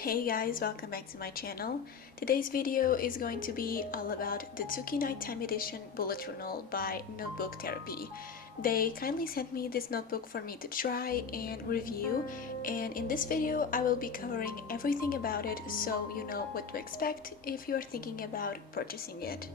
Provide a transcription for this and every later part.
Hey guys, welcome back to my channel. Today's video is going to be all about the Tsuki Nighttime Edition Bullet Journal by Notebook Therapy. They kindly sent me this notebook for me to try and review, and in this video I will be covering everything about it so you know what to expect if you are thinking about purchasing it.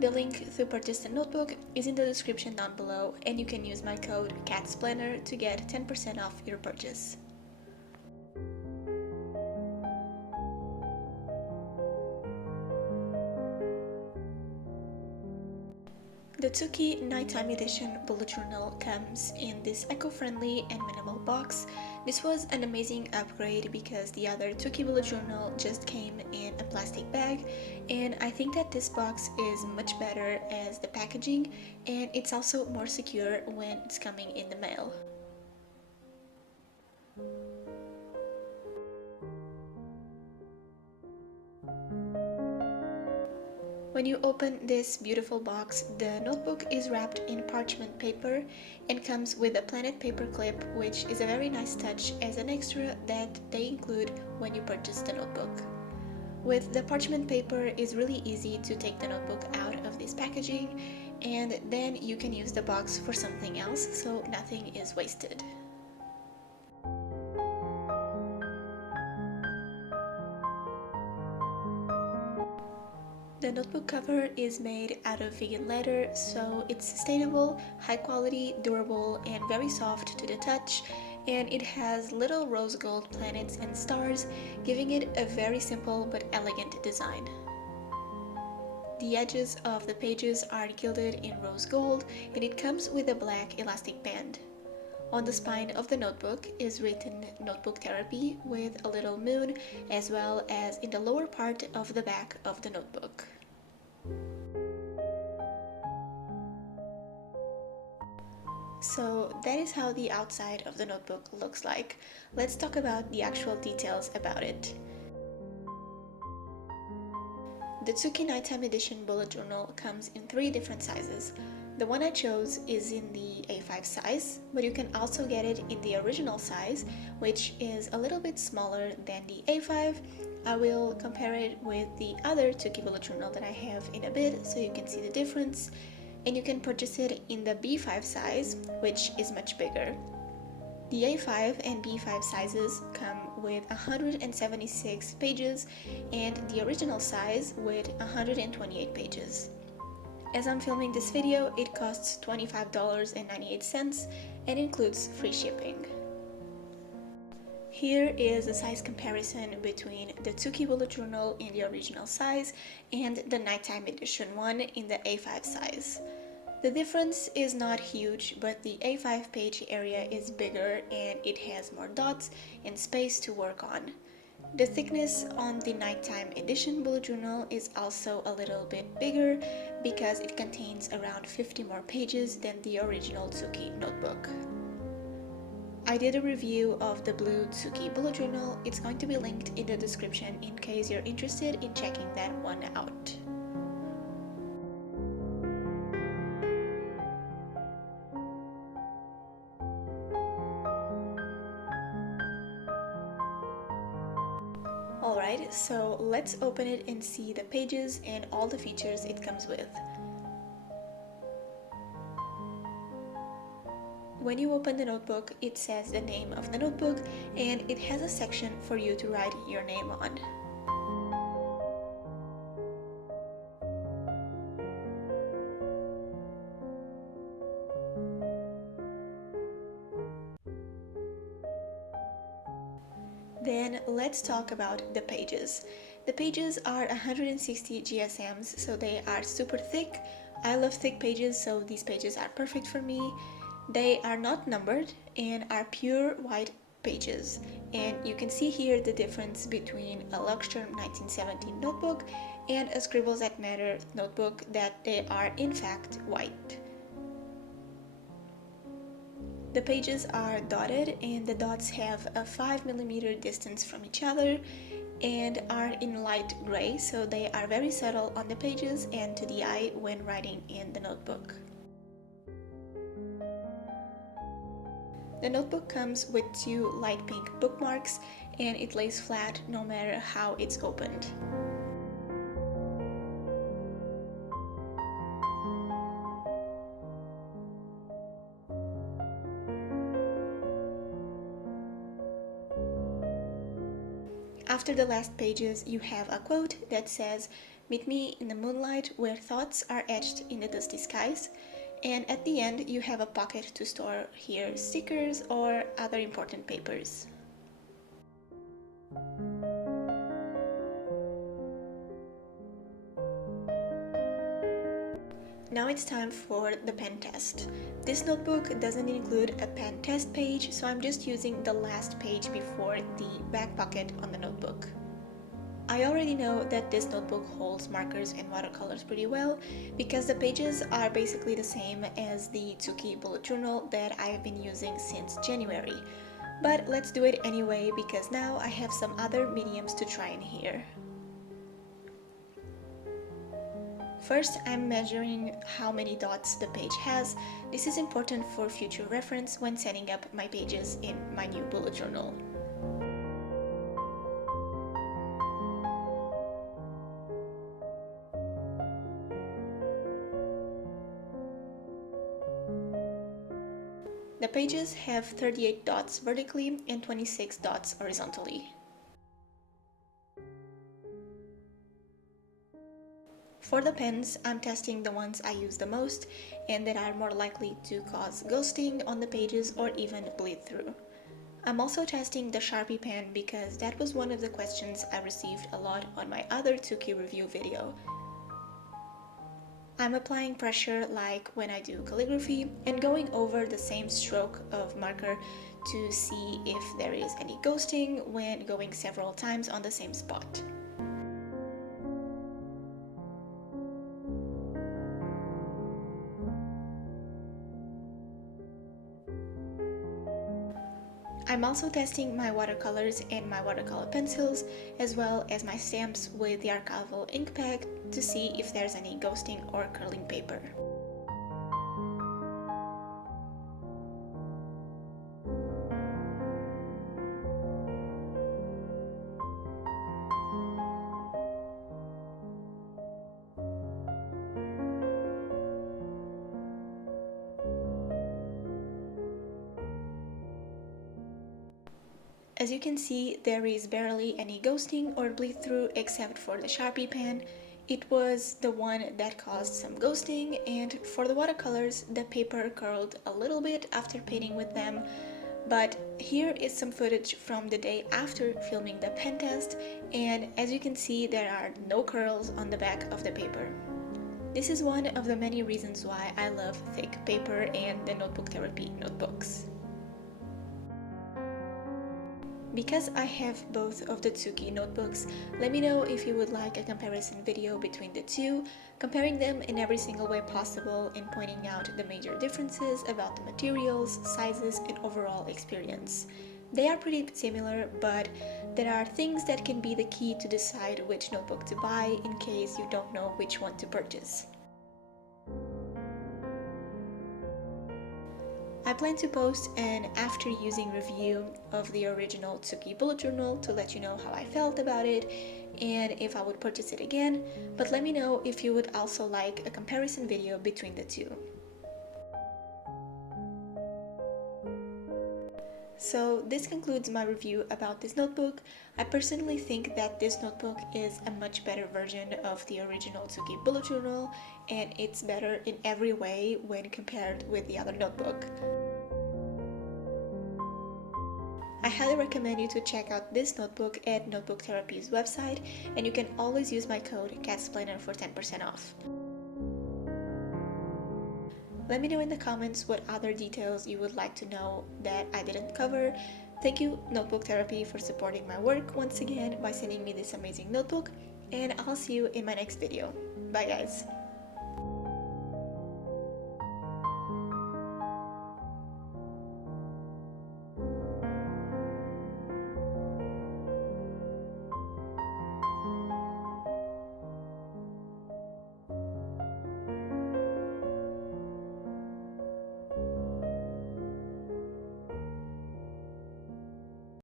The link to purchase the notebook is in the description down below, and you can use my code CATSPLANNER to get 10% off your purchase. The Tsuki Nighttime Edition Bullet Journal comes in this eco-friendly and minimal box. This was an amazing upgrade because the other Tsuki Bullet Journal just came in a plastic bag, and I think that this box is much better as the packaging, and it's also more secure when it's coming in the mail. When you open this beautiful box, the notebook is wrapped in parchment paper and comes with a planet paper clip, which is a very nice touch as an extra that they include when you purchase the notebook. With the parchment paper, it's really easy to take the notebook out of this packaging, and then you can use the box for something else, so nothing is wasted. The notebook cover is made out of vegan leather, so it's sustainable, high quality, durable, and very soft to the touch, and it has little rose gold planets and stars, giving it a very simple but elegant design. The edges of the pages are gilded in rose gold, and it comes with a black elastic band. On the spine of the notebook is written Notebook Therapy with a little moon, as well as in the lower part of the back of the notebook. So that is how the outside of the notebook looks like. Let's talk about the actual details about it. The Tsuki Nighttime Edition Bullet Journal comes in 3 different sizes. The one I chose is in the A5 size, but you can also get it in the original size, which is a little bit smaller than the A5. I will compare it with the other Tsuki Bullet Journal that I have in a bit so you can see the difference, and you can purchase it in the B5 size, which is much bigger. The A5 and B5 sizes come with 176 pages and the original size with 128 pages. As I'm filming this video, it costs $25.98 and includes free shipping. Here is a size comparison between the Tsuki Bullet Journal in the original size and the Nighttime Edition one in the A5 size. The difference is not huge, but the A5 page area is bigger and it has more dots and space to work on. The thickness on the Nighttime Edition Bullet Journal is also a little bit bigger because it contains around 50 more pages than the original Tsuki notebook. I did a review of the blue Tsuki Bullet Journal. It's going to be linked in the description in case you're interested in checking that one out. Alright, so let's open it and see the pages and all the features it comes with. When you open the notebook, it says the name of the notebook and it has a section for you to write your name on. Then let's talk about the pages. The pages are 160 GSMs, so they are super thick. I love thick pages, so these pages are perfect for me. They are not numbered and are pure white pages. And you can see here the difference between a Luxterm 1917 notebook and a Scribbles That Matter notebook, that they are in fact white. The pages are dotted and the dots have a 5mm distance from each other and are in light gray, so they are very subtle on the pages and to the eye when writing in the notebook. The notebook comes with 2 light pink bookmarks and it lays flat no matter how it's opened. After the last pages, you have a quote that says, "Meet me in the moonlight where thoughts are etched in the dusty skies." And at the end, you have a pocket to store here stickers or other important papers. Now it's time for the pen test. This notebook doesn't include a pen test page, so I'm just using the last page before the back pocket on the notebook. I already know that this notebook holds markers and watercolors pretty well because the pages are basically the same as the Tsuki bullet journal that I've been using since January. But let's do it anyway because now I have some other mediums to try in here. First, I'm measuring how many dots the page has. This is important for future reference when setting up my pages in my new bullet journal. The pages have 38 dots vertically and 26 dots horizontally. For the pens, I'm testing the ones I use the most and that are more likely to cause ghosting on the pages or even bleed through. I'm also testing the Sharpie pen because that was one of the questions I received a lot on my other Tsuki review video. I'm applying pressure like when I do calligraphy and going over the same stroke of marker to see if there is any ghosting when going several times on the same spot. I'm also testing my watercolors and my watercolor pencils, as well as my stamps with the archival ink pack to see if there's any ghosting or curling paper. As you can see, there is barely any ghosting or bleed through except for the Sharpie pen. It was the one that caused some ghosting, and for the watercolors, the paper curled a little bit after painting with them. But here is some footage from the day after filming the pen test, and as you can see, there are no curls on the back of the paper. This is one of the many reasons why I love thick paper and the Notebook Therapy notebooks. Because I have both of the Tsuki notebooks, let me know if you would like a comparison video between the two, comparing them in every single way possible and pointing out the major differences about the materials, sizes, and overall experience. They are pretty similar, but there are things that can be the key to decide which notebook to buy in case you don't know which one to purchase. I plan to post an after using review of the original Tsuki bullet journal to let you know how I felt about it and if I would purchase it again, but let me know if you would also like a comparison video between the two. So this concludes my review about this notebook. I personally think that this notebook is a much better version of the original Tsuki bullet journal, and it's better in every way when compared with the other notebook. I highly recommend you to check out this notebook at Notebook Therapy's website, and you can always use my code CATSPLANNER for 10% off. Let me know in the comments what other details you would like to know that I didn't cover. Thank you, Notebook Therapy, for supporting my work once again by sending me this amazing notebook, and I'll see you in my next video. Bye guys!